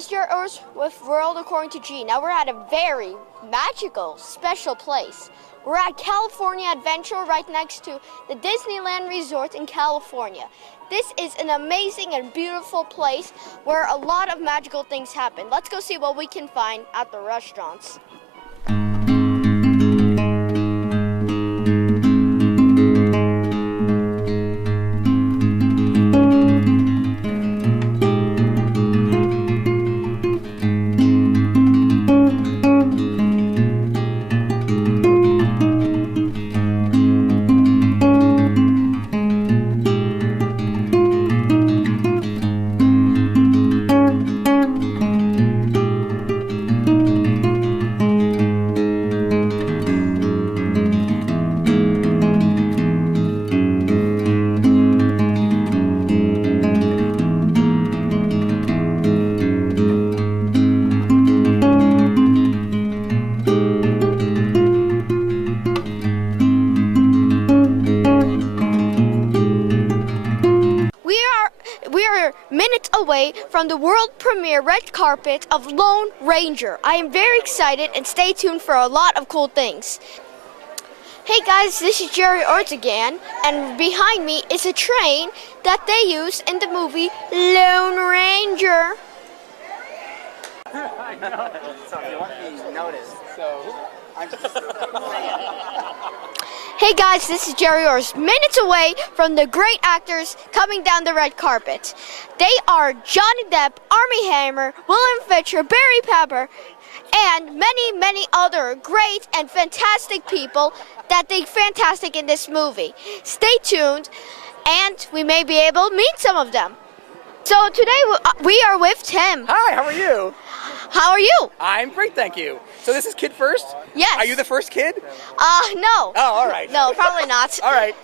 this is Gerry Orz with World According to G. Now we're at a very magical, special place. We're at California Adventure right next to the Disneyland Resort in California. This is an amazing and beautiful place where a lot of magical things happen. Let's go see what we can find at the restaurants. We are minutes away from the world premiere red carpet of Lone Ranger. I am very excited, and stay tuned for a lot of cool things. Hey guys, this is Gerry Orz again, and behind me is a train that they use in the movie Lone Ranger. I know. So if you want to be noticed, I'm just Hey guys, this is Gerry Orz, minutes away from the great actors coming down the red carpet. They are Johnny Depp, Armie Hammer, William Fisher, Barry Pepper, and many, many other great and fantastic people that did fantastic in this movie. Stay tuned, and we may be able to meet some of them. So today we are with Tim. Hi, how are you? How are you? I'm great, thank you. So this is kid first? Yes. Are you the first kid? No. Oh, all right. No, probably not. All right.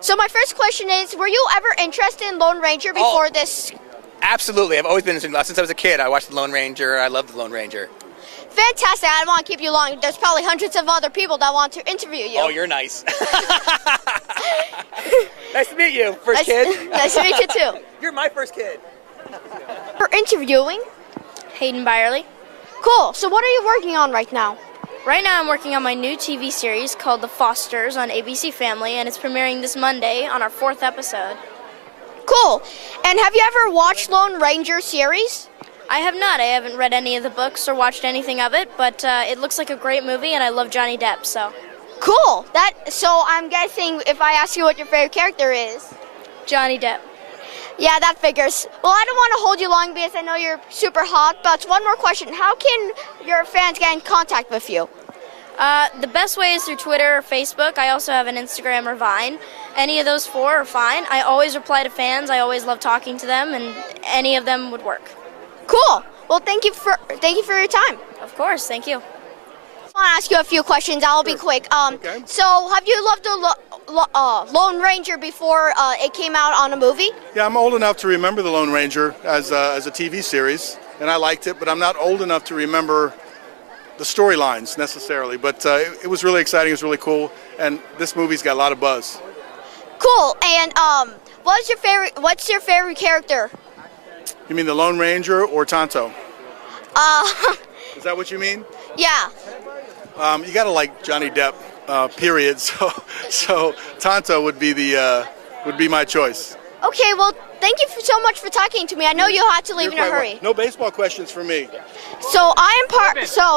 So my first question is, were you ever interested in Lone Ranger before this? Absolutely. I've always been interested. Since I was a kid, I watched The Lone Ranger. I loved The Lone Ranger. Fantastic. I don't want to keep you long. There's probably hundreds of other people that want to interview you. Oh, you're nice. Nice to meet you, first kid. Nice to meet you, too. You're my first kid. We're interviewing Hayden Byerly. Cool. So what are you working on right now? Right now I'm working on my new TV series called The Fosters on ABC Family, and it's premiering this Monday on our 4th episode. Cool. And have you ever watched Lone Ranger series? I have not. I haven't read any of the books or watched anything of it, but it looks like a great movie, and I love Johnny Depp, so. Cool. So I'm guessing if I ask you what your favorite character is? Johnny Depp. Yeah, that figures. Well, I don't want to hold you long because I know you're super hot, but one more question. How can your fans get in contact with you? The best way is through Twitter or Facebook. I also have an Instagram or Vine. Any of those 4 are fine. I always reply to fans. I always love talking to them, and any of them would work. Cool. Well, thank you for your time. Of course, thank you. I want to ask you a few questions. I'll be quick. Okay. So, have you loved the Lone Ranger before it came out on a movie? Yeah, I'm old enough to remember The Lone Ranger as a TV series, and I liked it, but I'm not old enough to remember the storylines necessarily. But it was really exciting, it was really cool, and this movie's got a lot of buzz. Cool. And what's your favorite character? You mean The Lone Ranger or Tonto? Is that what you mean? Yeah. You gotta like Johnny Depp, period. So Tonto would be my choice. Okay, well, thank you so much for talking to me. I know you had to leave in a hurry. No baseball questions for me. So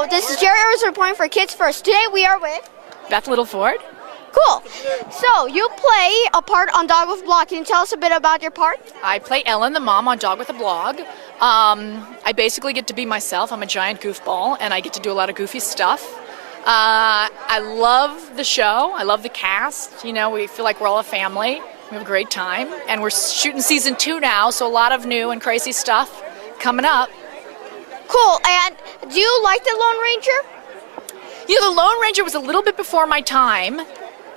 this is Gerry Orz reporting for Kids First. Today we are with Beth Littleford. Cool. So you play a part on Dog with a Blog. Can you tell us a bit about your part? I play Ellen, the mom on Dog with a Blog. I basically get to be myself. I'm a giant goofball, and I get to do a lot of goofy stuff. I love the show. I love the cast. You know, we feel like we're all a family. We have a great time. And we're shooting season 2 now, so a lot of new and crazy stuff coming up. Cool. And do you like the Lone Ranger? You know, the Lone Ranger was a little bit before my time,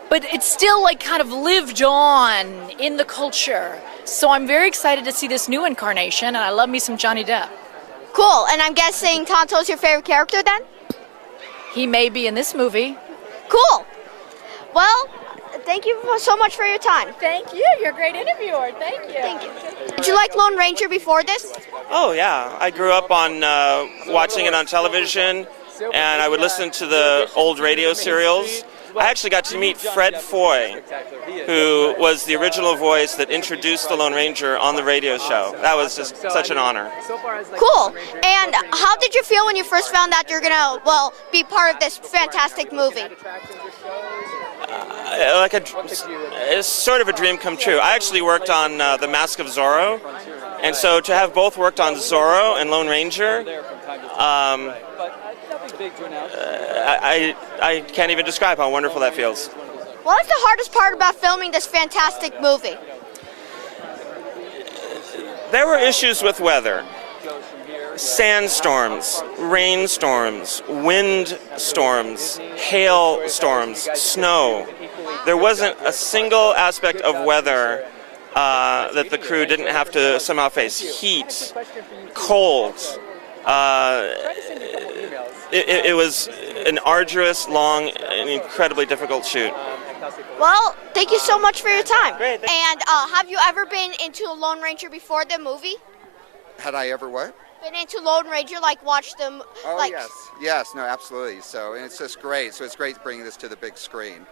but it's still like kind of lived on in the culture. So I'm very excited to see this new incarnation, and I love me some Johnny Depp. Cool. And I'm guessing Tonto's your favorite character then? He may be in this movie. Cool. Well, Thank you so much for your time. Thank you. You're a great interviewer. Thank you. Thank you. Did you like Lone Ranger before this? Oh yeah, I grew up on watching it on television, and I would listen to the old radio serials. I actually got to meet Fred Foy, who was the original voice that introduced the Lone Ranger on the radio show. That was just such an honor. Cool. And how did you feel when you first found out you're gonna, well, be part of this fantastic movie? It's sort of a dream come true. I actually worked on The Mask of Zorro, and so to have both worked on Zorro and Lone Ranger, I can't even describe how wonderful that feels. What was the hardest part about filming this fantastic movie? There were issues with weather. Sandstorms, rainstorms, wind storms, hail storms, snow. There wasn't a single aspect of weather that the crew didn't have to somehow face. Heat, cold. It was an arduous, long, and incredibly difficult shoot. Well, thank you so much for your time. Great, And have you ever been into a Lone Ranger before the movie? Had I ever what? Been into Lone Ranger, like watched them? Oh, like, yes, no, absolutely. So, and it's just great. So it's great bringing this to the big screen.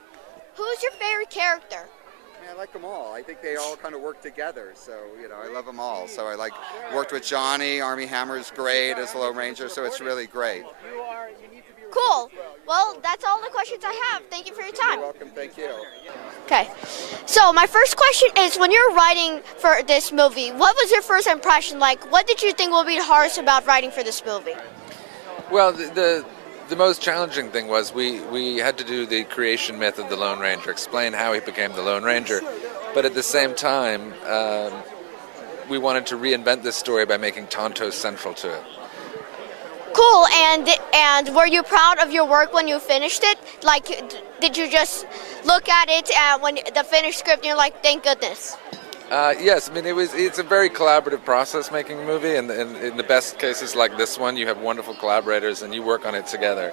Who's your favorite character? I like them all. I think they all kind of work together. So, you know, I love them all. So I worked with Johnny. Armie Hammer's great as the Lone Ranger. So it's really great. Cool. Well, that's all the questions I have. Thank you for your time. You're welcome. Thank you. Okay. So my first question is, when you're writing for this movie, what was your first impression like? What did you think will be hardest about writing for this movie? Well, the most challenging thing was we had to do the creation myth of the Lone Ranger, explain how he became the Lone Ranger, but at the same time, we wanted to reinvent this story by making Tonto central to it. Cool. And were you proud of your work when you finished it? Like, did you just look at it and when the finished script and you're like, thank goodness? Yes, I mean it's a very collaborative process making a movie, and in the best cases like this one, you have wonderful collaborators and you work on it together.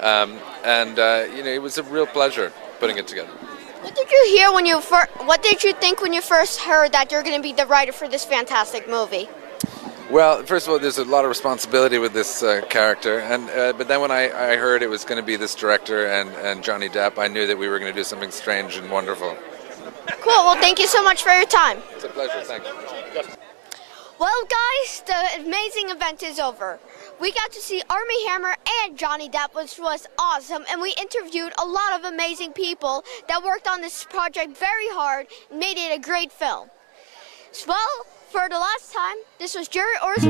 You know, it was a real pleasure putting it together. What did you hear when you what did you think when you first heard that you're going to be the writer for this fantastic movie? Well, first of all, there's a lot of responsibility with this character, but then when I heard it was going to be this director and Johnny Depp, I knew that we were going to do something strange and wonderful. Cool. Well, thank you so much for your time. It's a pleasure. Thank you. Well, guys, the amazing event is over. We got to see Armie Hammer and Johnny Depp, which was awesome, and we interviewed a lot of amazing people that worked on this project very hard and made it a great film. Well, for the last time, this was Gerry Orz.